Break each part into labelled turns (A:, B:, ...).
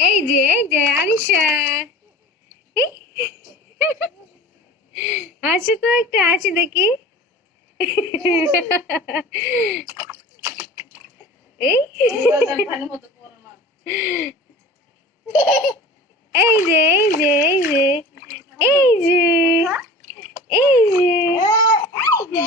A: এই যে এই যে এই। আছে তো একটা আছে দেখি। এই এই যে এই যে এই যে। এই যে এই যে।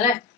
A: আপা আরিশা